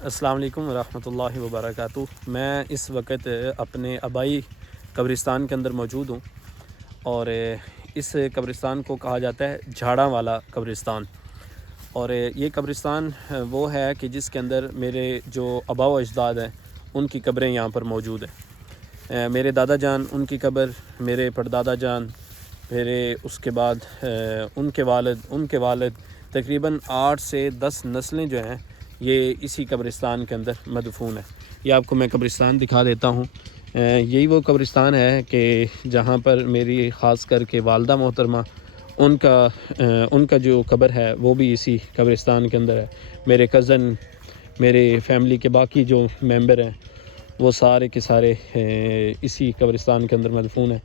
السلام علیکم ورحمۃ اللہ وبرکاتہ۔ میں اس وقت اپنے آبائی قبرستان کے اندر موجود ہوں، اور اس قبرستان کو کہا جاتا ہے جھاڑاں والا قبرستان۔ اور یہ قبرستان وہ ہے کہ جس کے اندر میرے جو آباء و اجداد ہیں ان کی قبریں یہاں پر موجود ہیں۔ میرے دادا جان ان کی قبر، میرے پردادا جان، میرے اس کے بعد ان کے والد تقریباً 8 سے 10 نسلیں جو ہیں یہ اسی قبرستان کے اندر مدفون ہے۔ یہ آپ کو میں قبرستان دکھا دیتا ہوں۔ یہی وہ قبرستان ہے کہ جہاں پر میری خاص کر کے والدہ محترمہ ان کا جو قبر ہے وہ بھی اسی قبرستان کے اندر ہے۔ میرے کزن، میرے فیملی کے باقی جو ممبر ہیں وہ سارے کے سارے اسی قبرستان کے اندر مدفون ہیں۔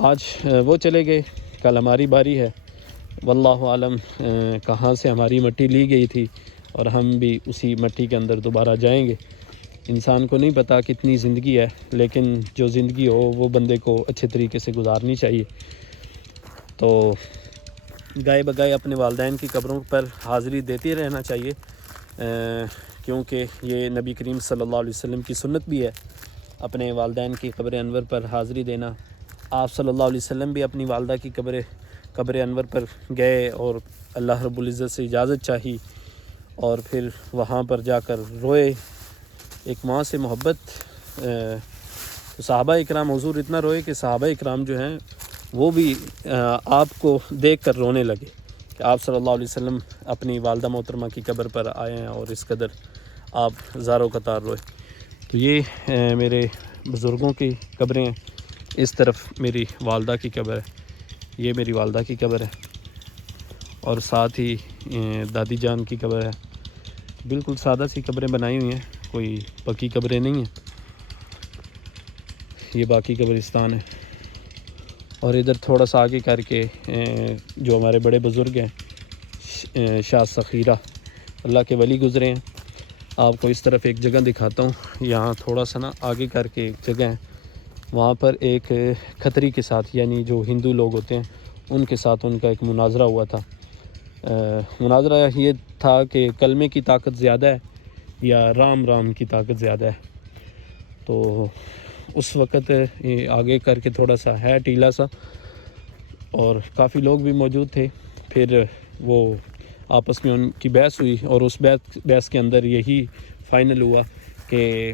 آج وہ چلے گئے، کل ہماری باری ہے۔ واللہ عالم کہاں سے ہماری مٹی لی گئی تھی اور ہم بھی اسی مٹی کے اندر دوبارہ جائیں گے۔ انسان کو نہیں پتہ کتنی زندگی ہے، لیکن جو زندگی ہو وہ بندے کو اچھے طریقے سے گزارنی چاہیے۔ تو گائے بگائے اپنے والدین کی قبروں پر حاضری دیتے رہنا چاہیے، کیونکہ یہ نبی کریم صلی اللہ علیہ وسلم کی سنت بھی ہے اپنے والدین کی قبر انور پر حاضری دینا۔ آپ صلی اللہ علیہ وسلم بھی اپنی والدہ کی قبر انور پر گئے اور اللہ رب العزت سے اجازت چاہی، اور پھر وہاں پر جا کر روئے، ایک ماں سے محبت۔ صحابہ اکرام، حضور اتنا روئے کہ صحابہ اکرام جو ہیں وہ بھی آپ کو دیکھ کر رونے لگے کہ آپ صلی اللہ علیہ وسلم اپنی والدہ محترمہ کی قبر پر آئے ہیں اور اس قدر آپ زاروں قطار روئے۔ تو یہ میرے بزرگوں کی قبریں ہیں۔ اس طرف میری والدہ کی قبر ہے، یہ میری والدہ کی قبر ہے، اور ساتھ ہی دادی جان کی قبر ہے۔ بالکل سادہ سی قبریں بنائی ہوئی ہیں، کوئی پکی قبریں نہیں ہیں۔ یہ باقی قبرستان ہے، اور ادھر تھوڑا سا آگے کر کے جو ہمارے بڑے بزرگ ہیں شاہ سخیرہ، اللہ کے ولی گزرے ہیں۔ آپ کو اس طرف ایک جگہ دکھاتا ہوں، یہاں تھوڑا سا نا آگے کر کے ایک جگہ ہے، وہاں پر ایک کھتری کے ساتھ، یعنی جو ہندو لوگ ہوتے ہیں ان کے ساتھ ان کا ایک مناظرہ ہوا تھا۔ مناظرہ یہ تھا کہ کلمے کی طاقت زیادہ ہے یا رام کی طاقت زیادہ ہے۔ تو اس وقت یہ آگے کر کے تھوڑا سا ہے ٹیلا سا، اور کافی لوگ بھی موجود تھے۔ پھر وہ آپس میں ان کی بحث ہوئی، اور اس بحث کے اندر یہی فائنل ہوا کہ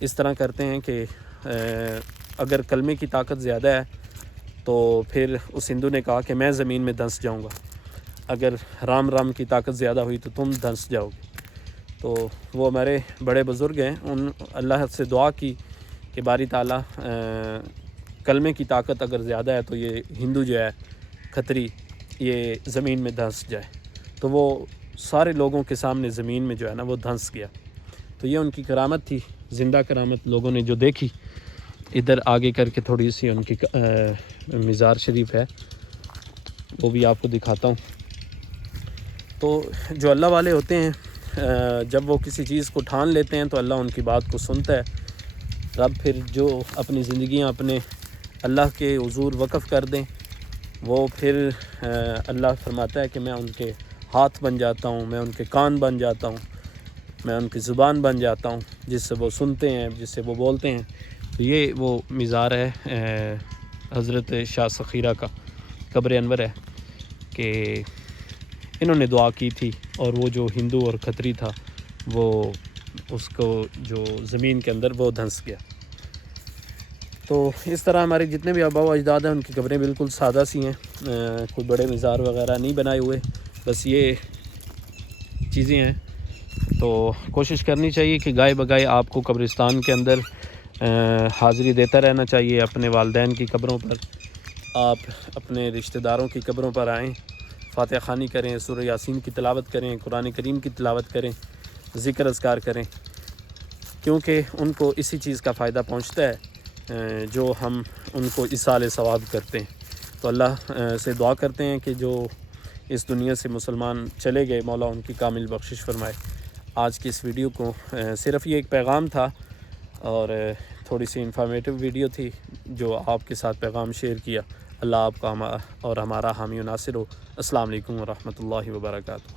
اس طرح کرتے ہیں کہ اگر کلمے کی طاقت زیادہ ہے تو پھر اس ہندو نے کہا کہ میں زمین میں دھنس جاؤں گا، اگر رام کی طاقت زیادہ ہوئی تو تم دھنس جاؤ گے۔ تو وہ ہمارے بڑے بزرگ ہیں، ان اللہ سے دعا کی کہ باری تعالیٰ کلمے کی طاقت اگر زیادہ ہے تو یہ ہندو جو ہے کھتری یہ زمین میں دھنس جائے۔ تو وہ سارے لوگوں کے سامنے زمین میں جو ہے نا وہ دھنس گیا۔ تو یہ ان کی کرامت تھی، زندہ کرامت لوگوں نے جو دیکھی۔ ادھر آگے کر کے تھوڑی سی ان کی مزار شریف ہے، وہ بھی آپ کو دکھاتا ہوں۔ تو جو اللہ والے ہوتے ہیں جب وہ کسی چیز کو ٹھان لیتے ہیں تو اللہ ان کی بات کو سنتا ہے۔ رب پھر جو اپنی زندگیاں اپنے اللہ کے حضور وقف کر دیں، وہ پھر اللہ فرماتا ہے کہ میں ان کے ہاتھ بن جاتا ہوں، میں ان کے کان بن جاتا ہوں، میں ان کی زبان بن جاتا ہوں، جس سے وہ سنتے ہیں، جس سے وہ بولتے ہیں۔ تو یہ وہ مزار ہے حضرت شاہ سخیرہ کا، قبر انور ہے کہ انہوں نے دعا کی تھی، اور وہ جو ہندو اور کھتری تھا وہ اس کو جو زمین کے اندر وہ دھنس گیا۔ تو اس طرح ہمارے جتنے بھی آباء و اجداد ہیں ان کی قبریں بالکل سادہ سی ہیں، کوئی بڑے مزار وغیرہ نہیں بنائے ہوئے، بس یہ چیزیں ہیں۔ تو کوشش کرنی چاہیے کہ گائے بگائے آپ کو قبرستان کے اندر حاضری دیتا رہنا چاہیے۔ اپنے والدین کی قبروں پر، آپ اپنے رشتہ داروں کی قبروں پر آئیں، فاتحہ خوانی کریں، سورہ یاسین کی تلاوت کریں، قرآن کریم کی تلاوت کریں، ذکر اذکار کریں، کیونکہ ان کو اسی چیز کا فائدہ پہنچتا ہے جو ہم ان کو ایصال ثواب کرتے ہیں۔ تو اللہ سے دعا کرتے ہیں کہ جو اس دنیا سے مسلمان چلے گئے، مولا ان کی کامل بخشش فرمائے۔ آج کی اس ویڈیو کو صرف یہ ایک پیغام تھا، اور تھوڑی سی انفارمیٹیو ویڈیو تھی جو آپ کے ساتھ پیغام شیئر کیا۔ اللہ آپ کا اور ہمارا حامی و ناصر ہو۔ السلام علیکم ورحمۃ اللہ وبرکاتہ۔